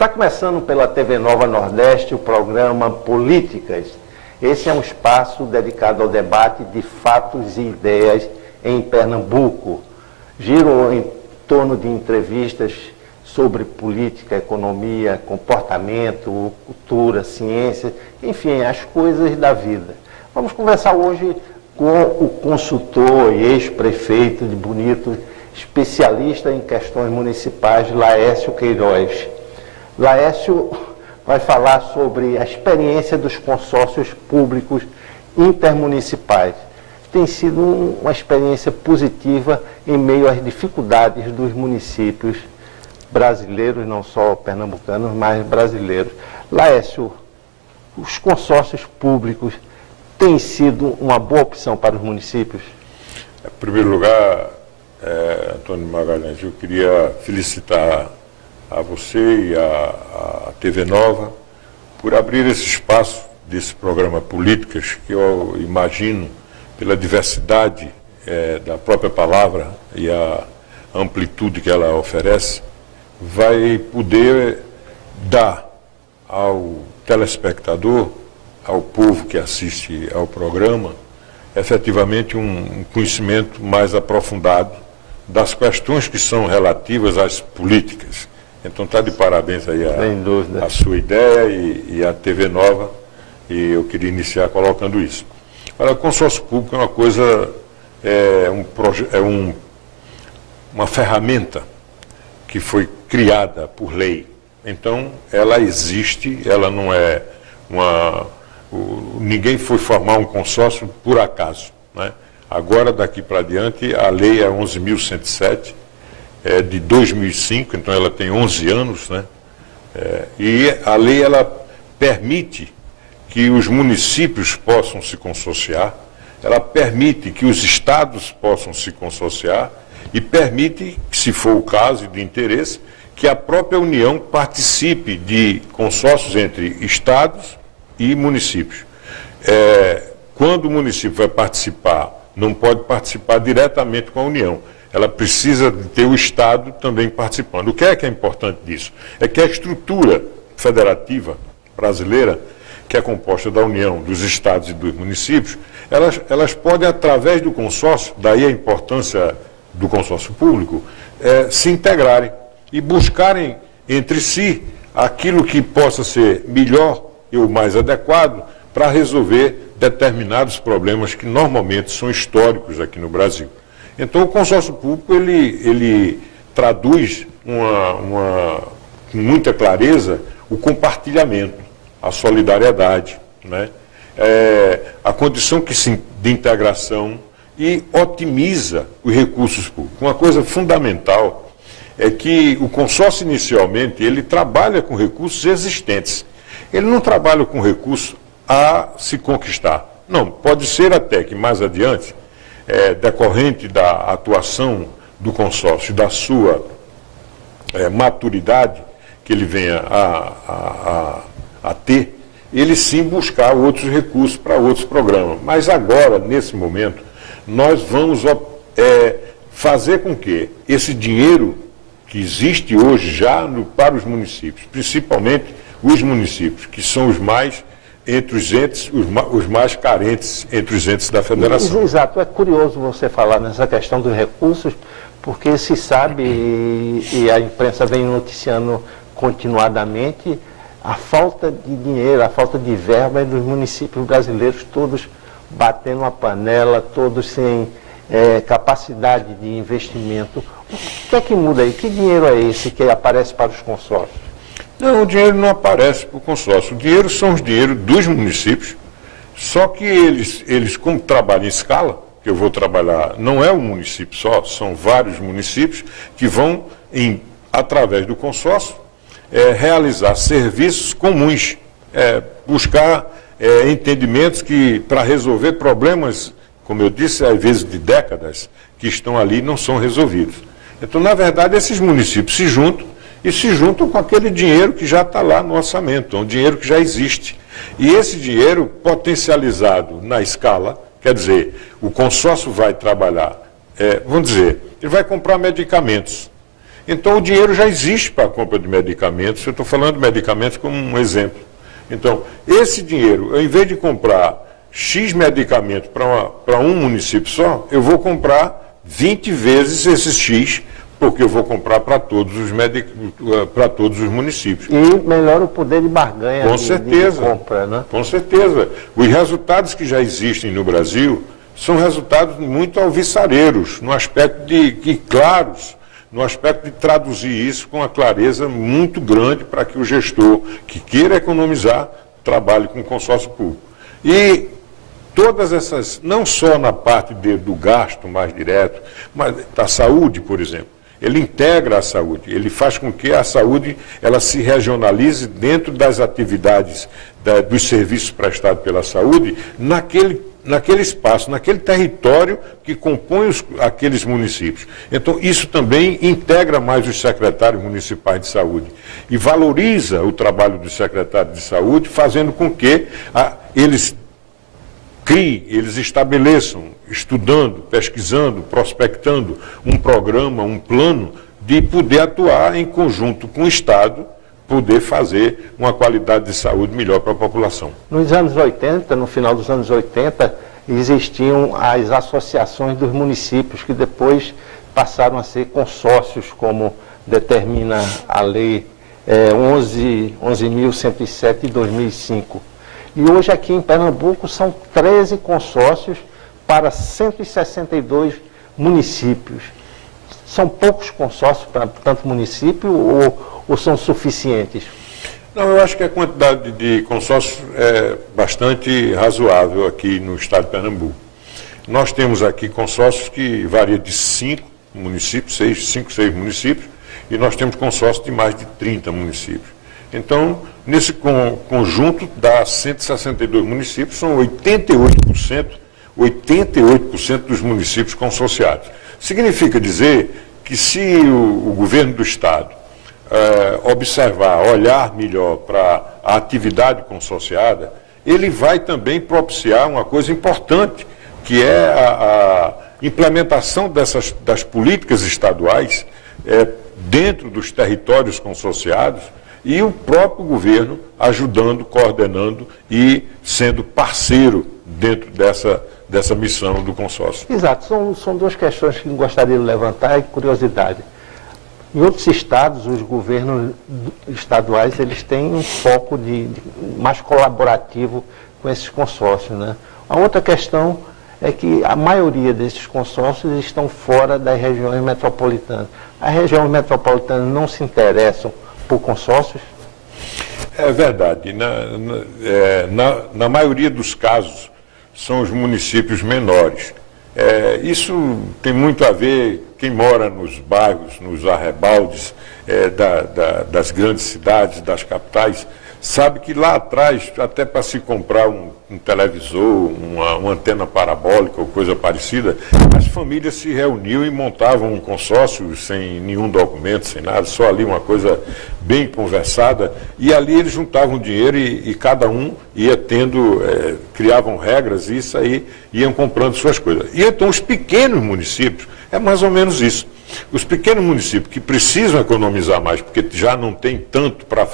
Está começando pela TV Nova Nordeste o programa Políticas. Esse é um espaço dedicado ao debate de fatos e ideias em Pernambuco. Giro em torno de entrevistas sobre política, economia, comportamento, cultura, ciência, enfim, as coisas da vida. Vamos conversar hoje com o consultor e ex-prefeito de Bonito, especialista em questões municipais, Laércio Queiroz. Laércio vai falar sobre a experiência dos consórcios públicos intermunicipais. Tem sido uma experiência positiva em meio às dificuldades dos municípios brasileiros, não só pernambucanos, mas brasileiros. Laércio, os consórcios públicos têm sido uma boa opção para os municípios? Em primeiro lugar, Antônio Magalhães, eu queria felicitar a você e a TV Nova por abrir esse espaço desse programa Políticas, que eu imagino, pela diversidade da própria palavra e a amplitude que ela oferece, vai poder dar ao telespectador, ao povo que assiste ao programa, efetivamente um conhecimento mais aprofundado das questões que são relativas às políticas. Então está de parabéns aí a sua ideia e a TV Nova, e eu queria iniciar colocando isso. Olha, o consórcio público é uma coisa, uma ferramenta que foi criada por lei. Então, ela existe, ela não é ninguém foi formar um consórcio por acaso, né? Agora, daqui para diante, a lei é 11.107, de 2005, então ela tem 11 anos, né? E a lei, ela permite que os municípios possam se consorciar, ela permite que os estados possam se consorciar e permite, se for o caso e de interesse, que a própria União participe de consórcios entre estados e municípios. Quando o município vai participar, não pode participar diretamente com a União. Ela precisa ter o Estado também participando. O que é importante disso? É que a estrutura federativa brasileira, que é composta da União, dos Estados e dos municípios, elas podem, através do consórcio, daí a importância do consórcio público, se integrarem e buscarem entre si aquilo que possa ser melhor e o mais adequado para resolver determinados problemas que normalmente são históricos aqui no Brasil. Então, o consórcio público, ele traduz com muita clareza o compartilhamento, a solidariedade, né? A condição de integração e otimiza os recursos públicos. Uma coisa fundamental é que o consórcio, inicialmente, ele trabalha com recursos existentes. Ele não trabalha com recursos a se conquistar. Não, pode ser até que mais adiante, decorrente da atuação do consórcio, da sua maturidade, que ele venha a ter, ele sim buscar outros recursos para outros programas. Mas agora, nesse momento, nós vamos fazer com que esse dinheiro que existe hoje já para os municípios, principalmente os municípios, que são os mais entre os entes, os mais carentes entre os entes da federação. Exato, é curioso você falar nessa questão dos recursos, porque se sabe, e a imprensa vem noticiando continuadamente, a falta de dinheiro, a falta de verba dos municípios brasileiros, todos batendo a panela, todos sem capacidade de investimento. O que é que muda aí? Que dinheiro é esse que aparece para os consórcios? Não, o dinheiro não aparece para o consórcio. O dinheiro são os dinheiros dos municípios, só que eles como trabalham em escala, que eu vou trabalhar, não é um município só, são vários municípios que vão, através do consórcio, realizar serviços comuns, buscar entendimentos para resolver problemas, como eu disse, às vezes de décadas, que estão ali e não são resolvidos. Então, na verdade, esses municípios se juntam com aquele dinheiro que já está lá no orçamento, um dinheiro que já existe. E esse dinheiro potencializado na escala, quer dizer, o consórcio vai trabalhar, vamos dizer, ele vai comprar medicamentos. Então o dinheiro já existe para a compra de medicamentos, eu estou falando de medicamentos como um exemplo. Então, esse dinheiro, ao invés de comprar X medicamentos para um município só, eu vou comprar 20 vezes esses X, porque eu vou comprar para todos os municípios. E melhora o poder de barganha com certeza, de compra, né? Com certeza. Os resultados que já existem no Brasil são resultados muito alvissareiros, no aspecto claros, no aspecto de traduzir isso com uma clareza muito grande para que o gestor que queira economizar trabalhe com consórcio público. E todas essas, não só na parte do gasto mais direto, mas da saúde, por exemplo, ele integra a saúde, ele faz com que a saúde ela se regionalize dentro das atividades dos serviços prestados pela saúde, naquele espaço, naquele território que compõe aqueles municípios. Então, isso também integra mais os secretários municipais de saúde e valoriza o trabalho dos secretários de saúde, fazendo com que eles estabeleçam, estudando, pesquisando, prospectando um programa, um plano de poder atuar em conjunto com o Estado, poder fazer uma qualidade de saúde melhor para a população. Nos anos 80, no final dos anos 80, existiam as associações dos municípios, que depois passaram a ser consórcios, como determina a lei 11.107 de 2005. E hoje aqui em Pernambuco são 13 consórcios para 162 municípios. São poucos consórcios para tanto município ou são suficientes? Não, eu acho que a quantidade de consórcios é bastante razoável aqui no estado de Pernambuco. Nós temos aqui consórcios que variam de 5 municípios, 6 municípios, e nós temos consórcios de mais de 30 municípios. Então, nesse conjunto, dá 162 municípios, são 88% dos municípios consorciados. Significa dizer que se o governo do Estado observar, olhar melhor para a atividade consorciada, ele vai também propiciar uma coisa importante, que é a implementação das políticas estaduais dentro dos territórios consorciados, e o próprio governo ajudando, coordenando e sendo parceiro dentro dessa missão do consórcio. Exato, são duas questões que gostaria de levantar e curiosidade. Em outros estados, os governos estaduais eles têm um foco mais colaborativo com esses consórcios, né? A outra questão é que a maioria desses consórcios estão fora das regiões metropolitanas. As regiões metropolitanas não se interessam por consórcios? É verdade. Na maioria dos casos, são os municípios menores. Isso tem muito a ver, quem mora nos bairros, nos arrebaldes das grandes cidades, das capitais, sabe que lá atrás, até para se comprar um televisor, uma antena parabólica ou coisa parecida, as famílias se reuniam e montavam um consórcio sem nenhum documento, sem nada, só ali uma coisa bem conversada, e ali eles juntavam dinheiro e cada um ia criavam regras e isso aí iam comprando suas coisas. E então os pequenos municípios, é mais ou menos isso. Os pequenos municípios que precisam economizar mais, porque já não tem tanto para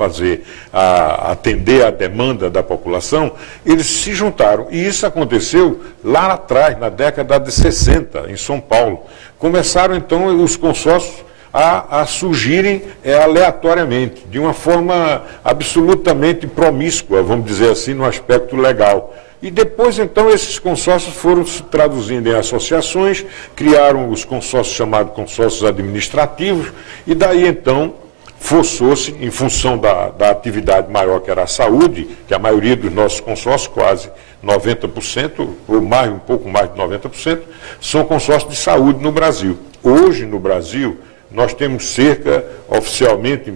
atender a demanda da população, eles se juntaram. E isso aconteceu lá atrás, na década de 60, em São Paulo. Começaram, então, os consórcios a surgirem aleatoriamente, de uma forma absolutamente promíscua, vamos dizer assim, no aspecto legal. E depois, então, esses consórcios foram se traduzindo em associações, criaram os consórcios chamados consórcios administrativos, e daí, então, forçou-se, em função da atividade maior que era a saúde, que a maioria dos nossos consórcios, quase 90%, ou mais, um pouco mais de 90%, são consórcios de saúde no Brasil. Hoje, no Brasil, nós temos cerca, oficialmente,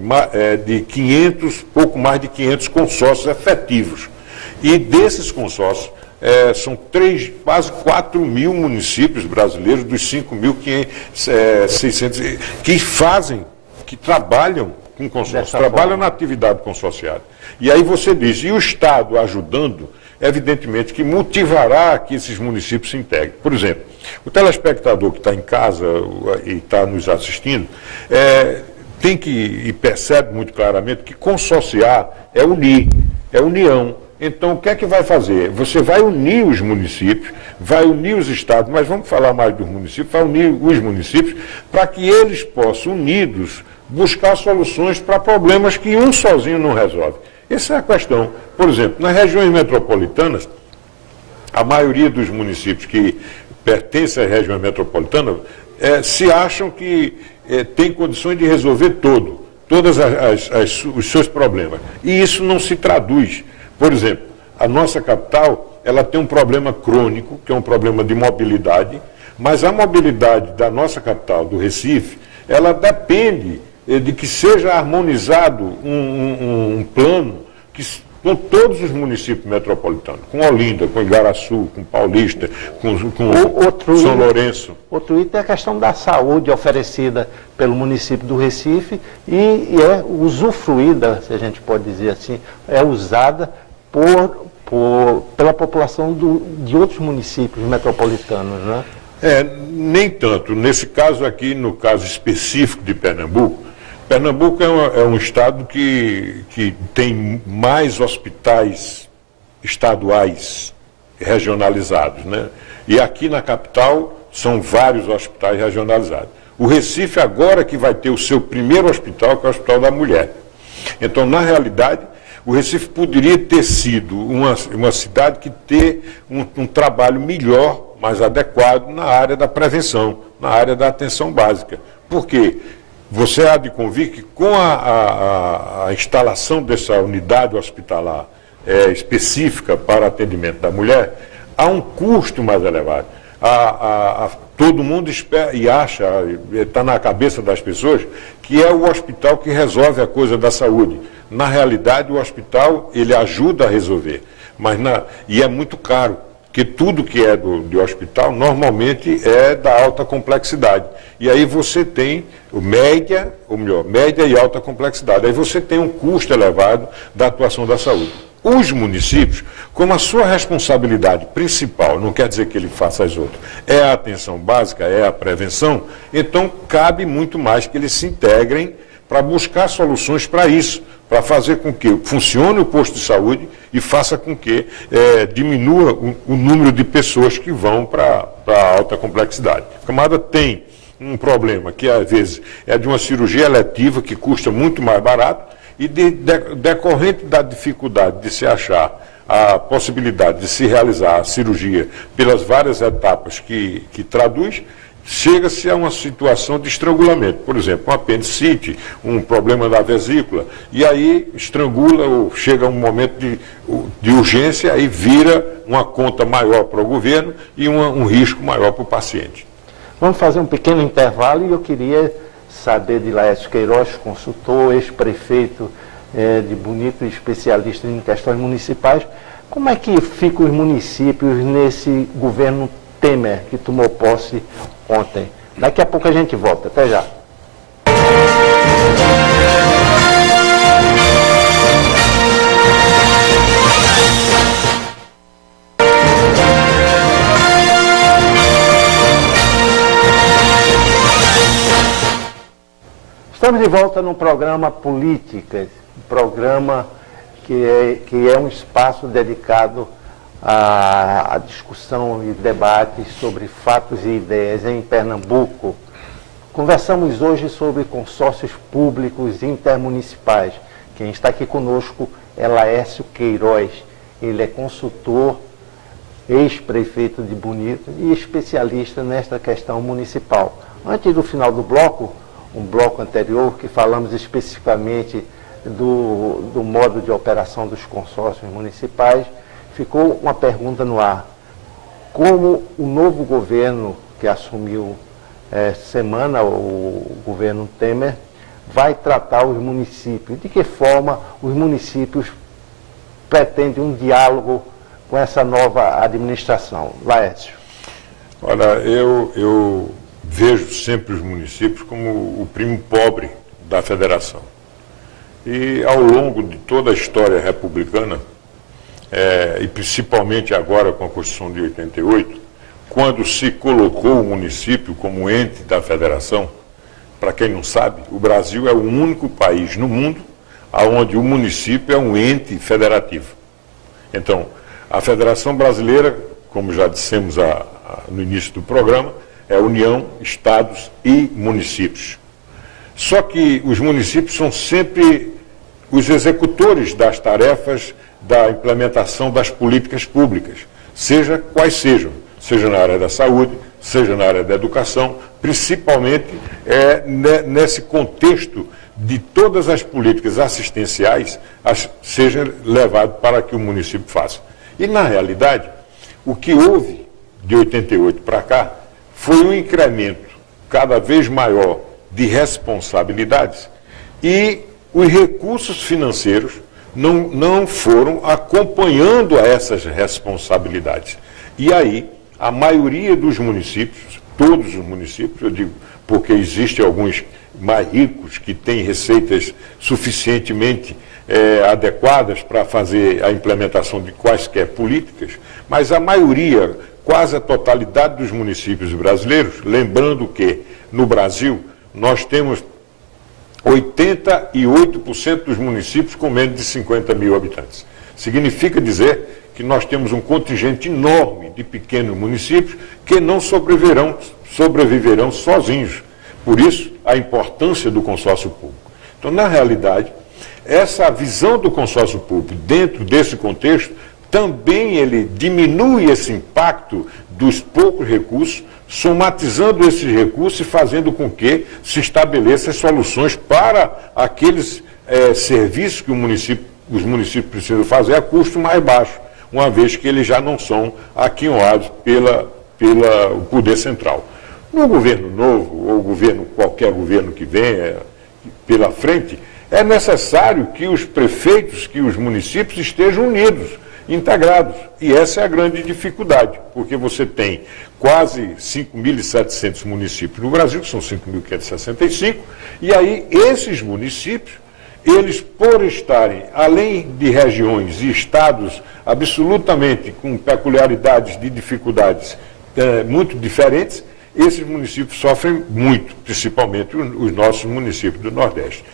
de 500, pouco mais de 500 consórcios efetivos. E desses consórcios, são quase 4 mil municípios brasileiros, dos 5.600, que trabalham com consórcio, trabalham na atividade consorciada. E aí você diz, e o Estado ajudando, evidentemente que motivará que esses municípios se integrem. Por exemplo, o telespectador que está em casa e está nos assistindo, tem que, e percebe muito claramente, que consociar é unir, é união. Então, o que é que vai fazer? Você vai unir os municípios, vai unir os estados, mas vamos falar mais dos municípios, vai unir os municípios para que eles possam, unidos, buscar soluções para problemas que um sozinho não resolve. Essa é a questão. Por exemplo, nas regiões metropolitanas, a maioria dos municípios que pertencem às regiões metropolitanas se acham que tem condições de resolver todos os seus problemas. E isso não se traduz. Por exemplo, a nossa capital, ela tem um problema crônico, que é um problema de mobilidade, mas a mobilidade da nossa capital, do Recife, ela depende de que seja harmonizado um plano com todos os municípios metropolitanos, com Olinda, com Igaraçu, com Paulista, com São Lourenço. Outro item é a questão da saúde oferecida pelo município do Recife e é usufruída, se a gente pode dizer assim, é usada pela população de outros municípios metropolitanos, né? Nem tanto. Nesse caso aqui, no caso específico de Pernambuco, Pernambuco é um estado que tem mais hospitais estaduais regionalizados, né? E aqui na capital são vários hospitais regionalizados. O Recife agora que vai ter o seu primeiro hospital, que é o Hospital da Mulher. Então, na realidade, o Recife poderia ter sido uma cidade que ter um trabalho melhor, mais adequado na área da prevenção, na área da atenção básica. Por quê? Você há de convir que com a instalação dessa unidade hospitalar específica para atendimento da mulher, há um custo mais elevado. Todo mundo espera e acha, está na cabeça das pessoas, que é o hospital que resolve a coisa da saúde. Na realidade, o hospital, ele ajuda a resolver, e é muito caro, porque tudo que é de hospital, normalmente é da alta complexidade. E aí você tem média e alta complexidade. Aí você tem um custo elevado da atuação da saúde. Os municípios, como a sua responsabilidade principal, não quer dizer que ele faça as outras, é a atenção básica, é a prevenção, então cabe muito mais que eles se integrem para buscar soluções para isso, para fazer com que funcione o posto de saúde e faça com que diminua o número de pessoas que vão para a alta complexidade. A camada tem um problema que, às vezes, é de uma cirurgia eletiva que custa muito mais barato e decorrente da dificuldade de se achar a possibilidade de se realizar a cirurgia pelas várias etapas que traduz, chega-se a uma situação de estrangulamento. Por exemplo, um apendicite, um problema da vesícula, e aí estrangula ou chega um momento de urgência e vira uma conta maior para o governo e um risco maior para o paciente. Vamos fazer um pequeno intervalo e eu queria saber de Laércio Queiroz, consultor, ex-prefeito de Bonito e especialista em questões municipais, como é que ficam os municípios nesse governo Temer que tomou posse ontem? Daqui a pouco a gente volta. Até já. Estamos de volta no programa Políticas, programa que é um espaço dedicado à discussão e debate sobre fatos e ideias em Pernambuco. Conversamos hoje sobre consórcios públicos intermunicipais. Quem está aqui conosco é Laércio Queiroz. Ele é consultor, ex-prefeito de Bonito e especialista nesta questão municipal. Antes do final do bloco, um bloco anterior, que falamos especificamente do modo de operação dos consórcios municipais, ficou uma pergunta no ar. Como o novo governo que assumiu semana, o governo Temer, vai tratar os municípios? De que forma os municípios pretendem um diálogo com essa nova administração? Laércio. Olha, eu vejo sempre os municípios como o primo pobre da federação. E ao longo de toda a história republicana, e principalmente agora com a Constituição de 88, quando se colocou o município como ente da federação. Para quem não sabe, o Brasil é o único país no mundo onde o município é um ente federativo. Então, a Federação Brasileira, como já dissemos no início do programa, é União, Estados e Municípios. Só que os municípios são sempre os executores das tarefas da implementação das políticas públicas, seja quais sejam, seja na área da saúde, seja na área da educação, principalmente nesse contexto de todas as políticas assistenciais seja levado para que o município faça. E, na realidade, o que houve de 88 para cá foi um incremento cada vez maior de responsabilidades e os recursos financeiros não foram acompanhando a essas responsabilidades. E aí, a maioria dos municípios, todos os municípios, eu digo porque existem alguns mais ricos que têm receitas suficientemente adequadas para fazer a implementação de quaisquer políticas, mas a maioria, quase a totalidade dos municípios brasileiros, lembrando que no Brasil nós temos 88% dos municípios com menos de 50 mil habitantes. Significa dizer que nós temos um contingente enorme de pequenos municípios que não sobreviverão sozinhos. Por isso, a importância do consórcio público. Então, na realidade, essa visão do consórcio público dentro desse contexto, também ele diminui esse impacto dos poucos recursos, somatizando esses recursos e fazendo com que se estabeleçam soluções para aqueles serviços que os municípios precisam fazer a custo mais baixo, uma vez que eles já não são aquinhoados pelo poder central. No governo novo, ou qualquer governo que venha pela frente, é necessário que os prefeitos, que os municípios estejam unidos, integrados. E essa é a grande dificuldade, porque você tem quase 5.700 municípios no Brasil, que são 5.565, e aí esses municípios, eles, por estarem, além de regiões e estados absolutamente com peculiaridades de dificuldades muito diferentes, esses municípios sofrem muito, principalmente os nossos municípios do Nordeste.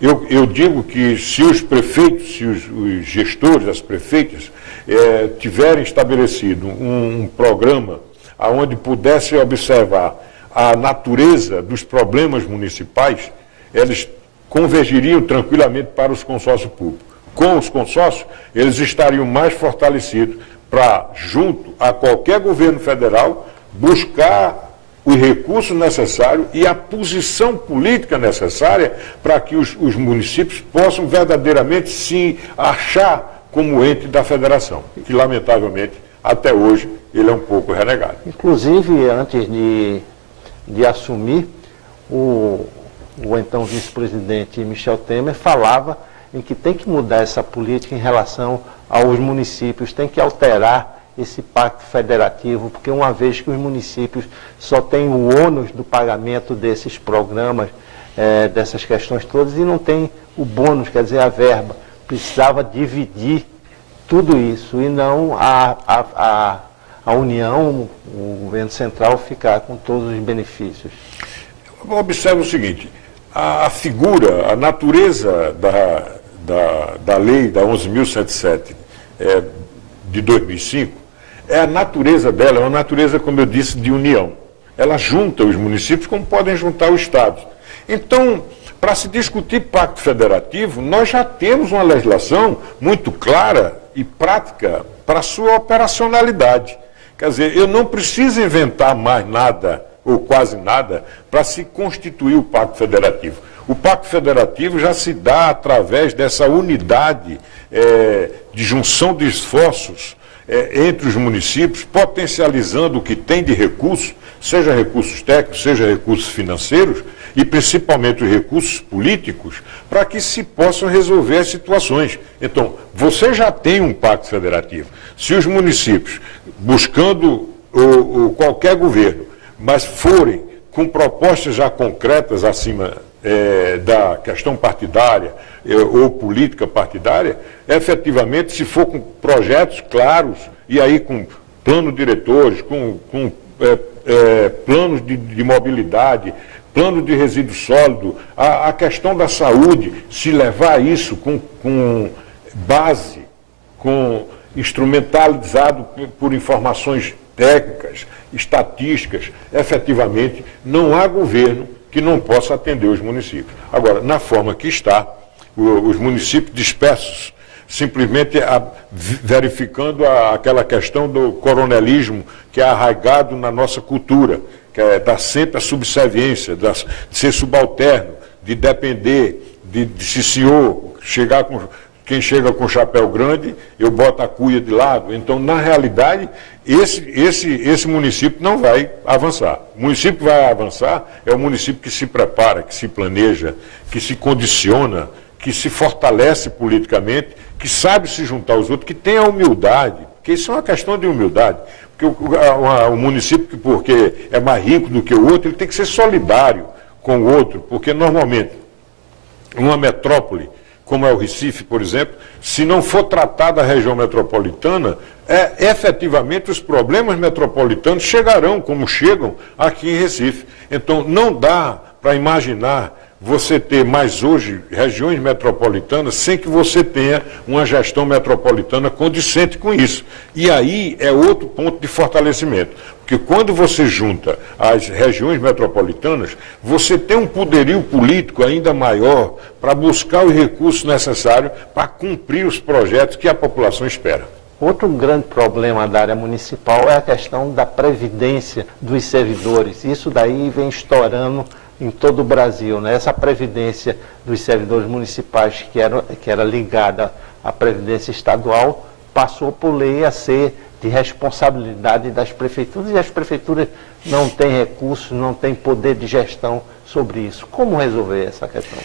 Eu digo que se os prefeitos, se os gestores, as prefeitas, tiverem estabelecido um programa onde pudessem observar a natureza dos problemas municipais, eles convergiriam tranquilamente para os consórcios públicos. Com os consórcios, eles estariam mais fortalecidos para, junto a qualquer governo federal, buscar os recursos necessários e a posição política necessária para que os municípios possam verdadeiramente se achar como ente da federação, que lamentavelmente até hoje ele é um pouco renegado. Inclusive, antes de assumir, o então vice-presidente Michel Temer falava em que tem que mudar essa política em relação aos municípios, tem que alterar esse pacto federativo, porque uma vez que os municípios só têm o ônus do pagamento desses programas, dessas questões todas, e não tem o bônus, quer dizer, a verba, precisava dividir tudo isso, e não a União, o governo central, ficar com todos os benefícios. Observe o seguinte, a figura, a natureza da lei da 11.107 de 2005, a natureza dela é uma natureza, como eu disse, de união. Ela junta os municípios como podem juntar os estados. Então, para se discutir pacto federativo, nós já temos uma legislação muito clara e prática para a sua operacionalidade. Quer dizer, eu não preciso inventar mais nada, ou quase nada, para se constituir o pacto federativo. O pacto federativo já se dá através dessa unidade de junção de esforços entre os municípios, potencializando o que tem de recursos, seja recursos técnicos, seja recursos financeiros, e principalmente os recursos políticos, para que se possam resolver as situações. Então, você já tem um pacto federativo. Se os municípios, buscando qualquer governo, mas forem com propostas já concretas acima da questão partidária, ou política partidária, efetivamente, se for com projetos claros, e aí com planos diretores, com planos de mobilidade, plano de resíduo sólido, a questão da saúde, se levar isso com base, com instrumentalizado por informações técnicas, estatísticas, efetivamente, não há governo que não possa atender os municípios. Agora, na forma que está, os municípios dispersos, simplesmente verificando aquela questão do coronelismo que é arraigado na nossa cultura, que é dar sempre a subserviência, de ser subalterno, de depender, de se senhor, quem chega com chapéu grande, eu boto a cuia de lado. Então, na realidade, esse município não vai avançar. O município que vai avançar é o município que se prepara, que se planeja, que se condiciona, que se fortalece politicamente, que sabe se juntar aos outros, que tem a humildade, porque isso é uma questão de humildade. Porque o município, porque é mais rico do que o outro, ele tem que ser solidário com o outro, porque normalmente uma metrópole, como é o Recife, por exemplo, se não for tratada a região metropolitana, efetivamente os problemas metropolitanos chegarão como chegam aqui em Recife. Então, não dá para imaginar você ter mais hoje regiões metropolitanas sem que você tenha uma gestão metropolitana condicente com isso. E aí é outro ponto de fortalecimento. Porque quando você junta as regiões metropolitanas, você tem um poderio político ainda maior para buscar os recursos necessários para cumprir os projetos que a população espera. Outro grande problema da área municipal é a questão da previdência dos servidores. Isso daí vem estourando em todo o Brasil, né? Essa previdência dos servidores municipais, que era ligada à previdência estadual, passou por lei a ser de responsabilidade das prefeituras, e as prefeituras não têm recursos, não têm poder de gestão sobre isso. Como resolver essa questão?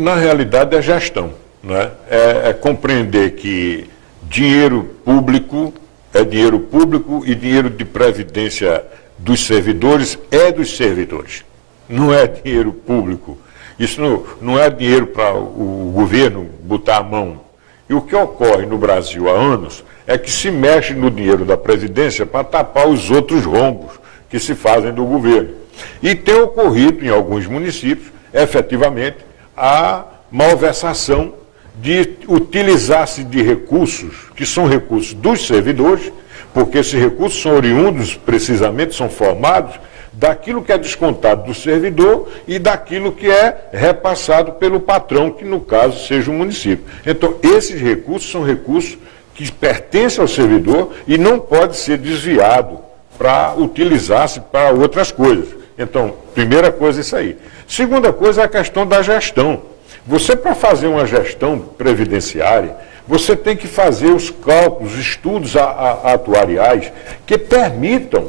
Na realidade é gestão, né? É compreender que dinheiro público é dinheiro público e dinheiro de previdência dos servidores é dos servidores. Não é dinheiro público. Isso não é dinheiro para o governo botar a mão. E o que ocorre no Brasil há anos é que se mexe no dinheiro da Previdência para tapar os outros rombos que se fazem do governo. E tem ocorrido em alguns municípios, efetivamente, a malversação de utilizar-se de recursos, que são recursos dos servidores, porque esses recursos são oriundos, precisamente, são formados daquilo que é descontado do servidor e daquilo que é repassado pelo patrão, que no caso seja o município. Então, esses recursos são recursos que pertencem ao servidor e não pode ser desviado para utilizar-se para outras coisas. Então, primeira coisa é isso aí. Segunda coisa é a questão da gestão. Você, para fazer uma gestão previdenciária, você tem que fazer os cálculos, estudos atuariais que permitam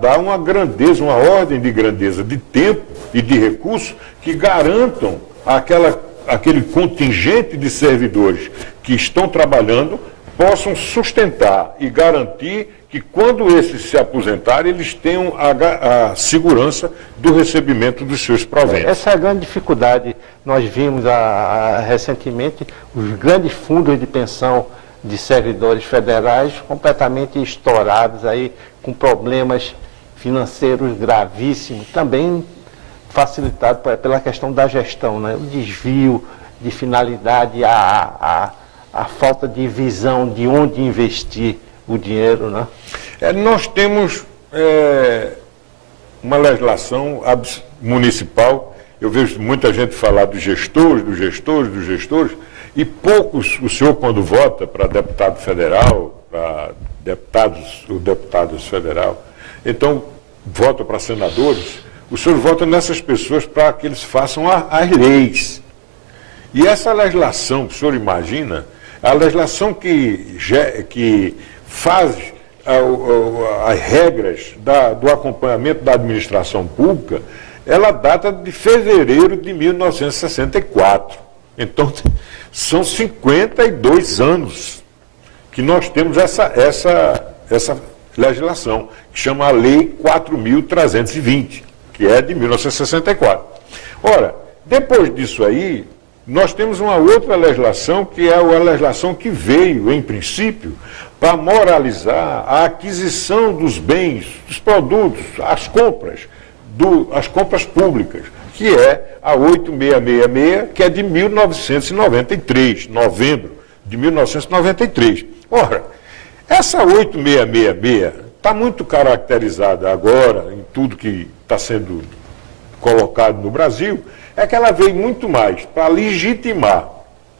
dar uma grandeza, uma ordem de grandeza de tempo e de recursos que garantam aquele contingente de servidores que estão trabalhando possam sustentar e garantir que quando esses se aposentarem, eles tenham a segurança do recebimento dos seus proventos. Essa é a grande dificuldade. Nós vimos recentemente os grandes fundos de pensão de servidores federais completamente estourados aí, com problemas financeiros gravíssimos, também facilitado pela questão da gestão, né? O desvio de finalidade, a falta de visão de onde investir o dinheiro, né? Nós temos uma legislação municipal, eu vejo muita gente falar dos gestores, e poucos, o senhor quando vota para deputado federal, para deputados federal, então vota para senadores, o senhor vota nessas pessoas para que eles façam as leis. E essa legislação, que o senhor imagina, a legislação que faz as regras do acompanhamento da administração pública, ela data de fevereiro de 1964. Então, são 52 anos que nós temos essa legislação, que chama a Lei 4.320, que é de 1964. Ora, depois disso aí, nós temos uma outra legislação, que é a legislação que veio, em princípio, para moralizar a aquisição dos bens, dos produtos, as compras públicas, que é a 8666, que é de 1993, novembro de 1993. Ora, essa 8666 está muito caracterizada agora em tudo que está sendo colocado no Brasil, é que ela veio muito mais para legitimar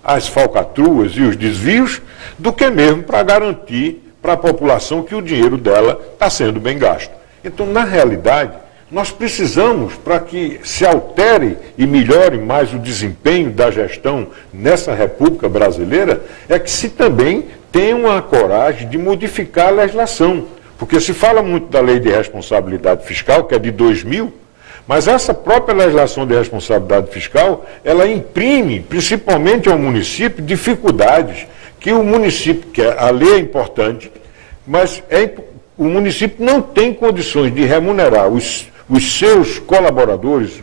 as falcatruas e os desvios do que mesmo para garantir para a população que o dinheiro dela está sendo bem gasto. Então, na realidade, nós precisamos, para que se altere e melhore mais o desempenho da gestão nessa República Brasileira, é que se também tenha uma coragem de modificar a legislação. Porque se fala muito da Lei de Responsabilidade Fiscal, que é de 2000, mas essa própria legislação de responsabilidade fiscal, ela imprime, principalmente ao município, dificuldades que o município, que a lei é importante, mas o município não tem condições de remunerar os seus colaboradores,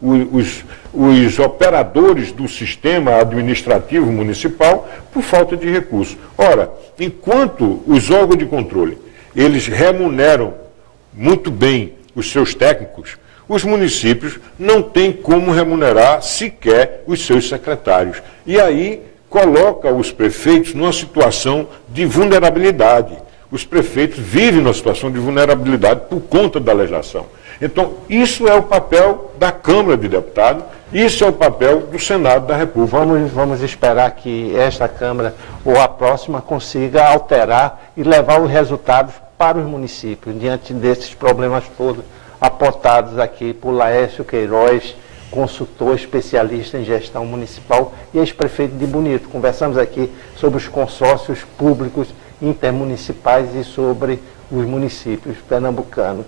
os operadores do sistema administrativo municipal, por falta de recursos. Ora, enquanto os órgãos de controle, eles remuneram muito bem os seus técnicos, os municípios não têm como remunerar sequer os seus secretários. E aí coloca os prefeitos numa situação de vulnerabilidade. Os prefeitos vivem numa situação de vulnerabilidade por conta da legislação. Então, isso é o papel da Câmara de Deputados, isso é o papel do Senado da República. Vamos esperar que esta Câmara ou a próxima consiga alterar e levar os resultados para os municípios, diante desses problemas todos apontados aqui por Laércio Queiroz, consultor especialista em gestão municipal e ex-prefeito de Bonito. Conversamos aqui sobre os consórcios públicos intermunicipais e sobre os municípios pernambucanos.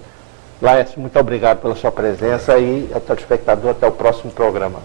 Laércio, muito obrigado pela sua presença e ao telespectador, até o próximo programa.